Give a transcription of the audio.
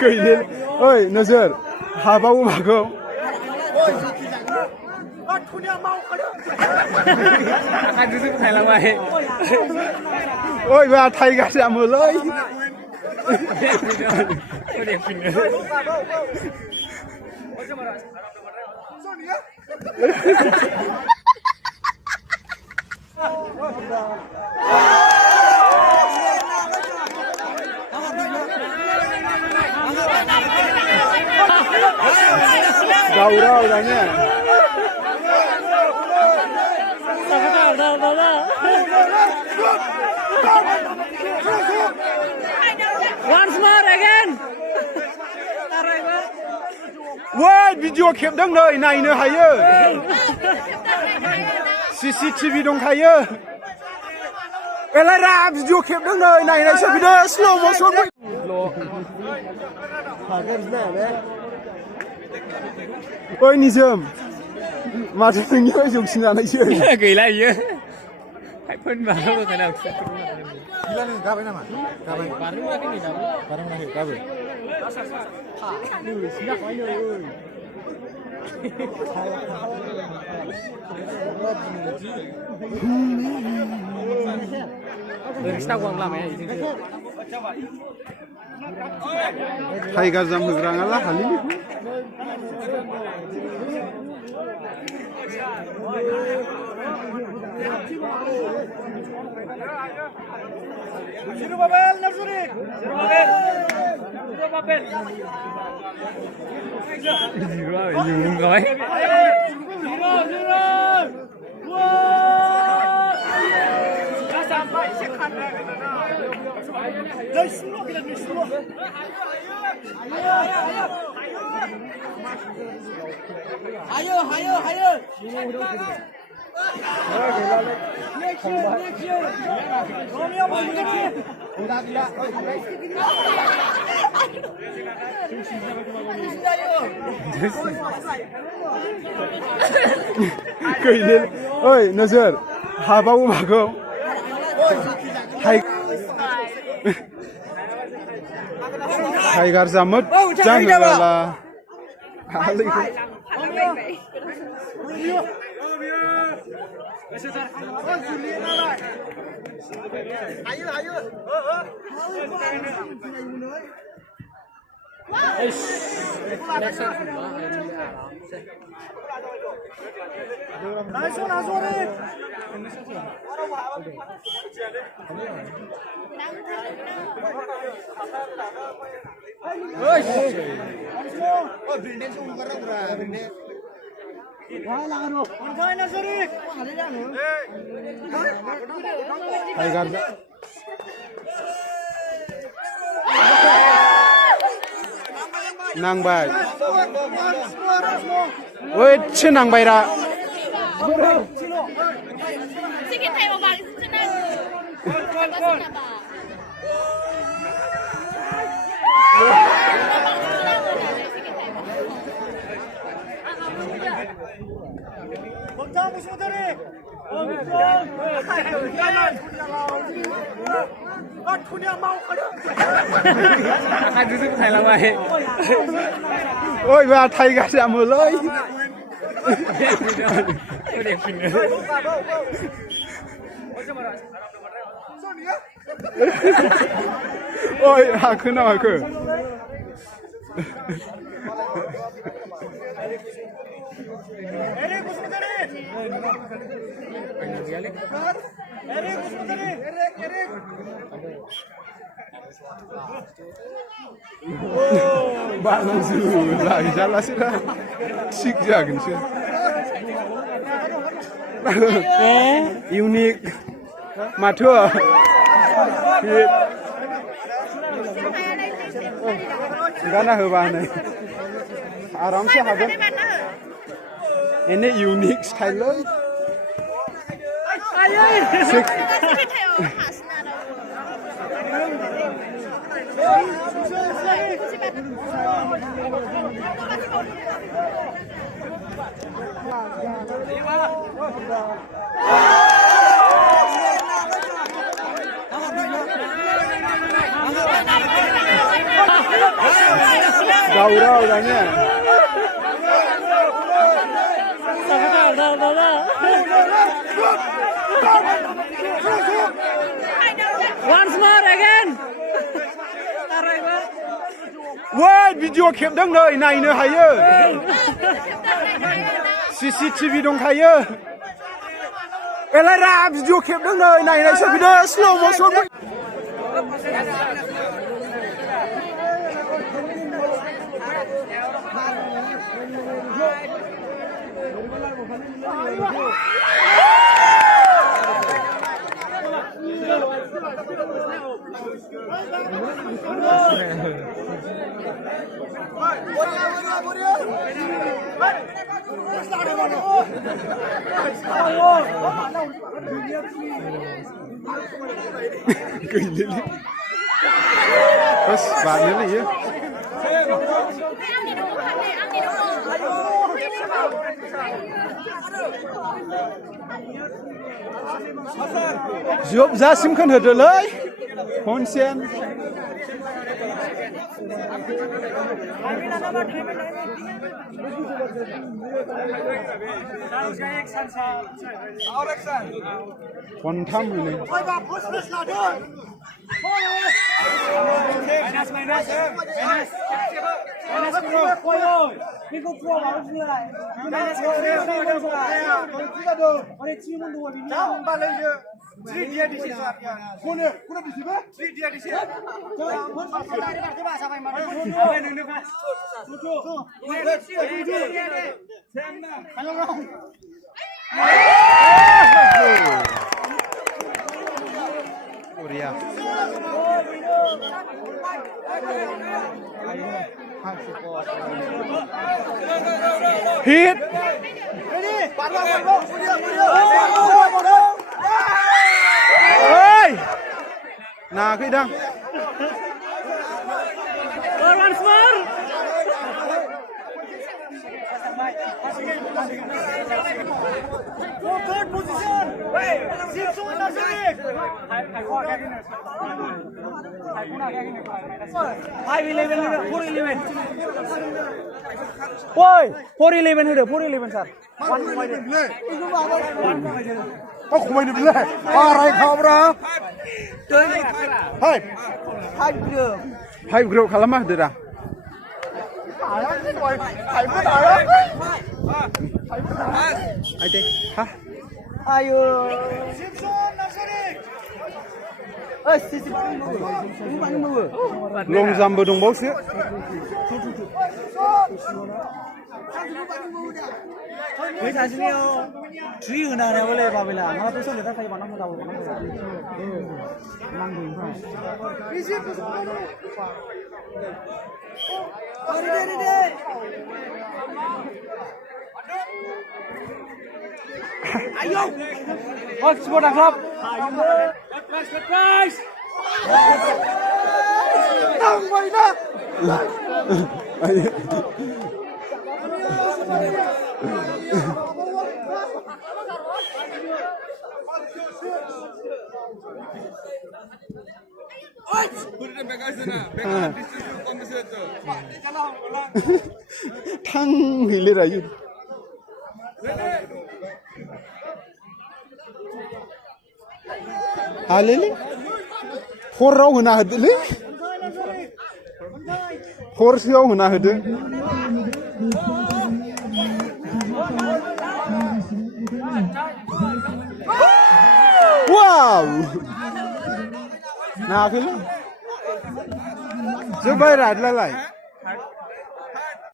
Kayın. Oy Nazar. Hava umago. Ôi bà thầy gà sẽ mở lời. Đâu đâu đâu nha. Once more again. Wow, video खेब दं नै नायनो हायो. CCTV दंखायो. एलारा video खेब दं नै नायनायसो बिदो स्ल' मोशन. ओइ निजोम. माथो नोंनिफ्राय जौसिन जानायसो. गैला इयो. हायफोन बारो kana. Gila nih, gawe nama. Gawe. Baru lagi nih, baru. Barang lagi, gawe. Siap ayo. Kita uang lama ya ini. Hai gazam hograng Allah hali. Zero Babel, Nazuri. Zero Babel. Zero Babel. Zero, nhiều rồi. Zero. Wah. Dah sampai sekan. Dah semua kita ni semua. Ayo, ayo, ayo. Kayın. Oy Nazar. Hava umago. Tiger Zamut. Janganlah. Hali. Tiger. Nangbai. Oi, chen nangbai ra. Sige tayo mag Ôi bà thầy gà sẽ mở lời. Ôi hakı ne hakı. Bana sudah jalan sudah sik jagan sih. Unik, mature. Gana hebat nih. आरामसे हागोन एने unique style लै Gaurau danya. Once more again. Woi, video खेबदों नै नायनो हायो. CCTV दंखायो. एलारा भिडिअ खेबदों नै नायनायसो बिदो slow' motion. Gila. Bas, bahannya nih ya. Job जासिमखौन होदोलै फनसेन खनथाम होनो Korea. Hit. Oi. Nah, cái đang. Once more. Third position. Simpson Nasarik. 5-11 4-11. Woi, 4-11 होदो 4-11 sir. 1 pointเลยก็คุยนี่เลยอะไรครับเราHai bro kalamah dah. Aide, hah? Ayo. Simpson Nasarik. Sisi Long jump dongbaवसो. बै सासेनियाव three होनो हानायावले बाबेला माथो सोलिदा थायो बानांगौ दाबो बानांगौ नांगौ ओमफ्राय ayo sport club guys tambah dah Thang hilir aja. Halili, horau huna hadli, horsiau huna hadu. Wow, nah kilo, coba radla lagi.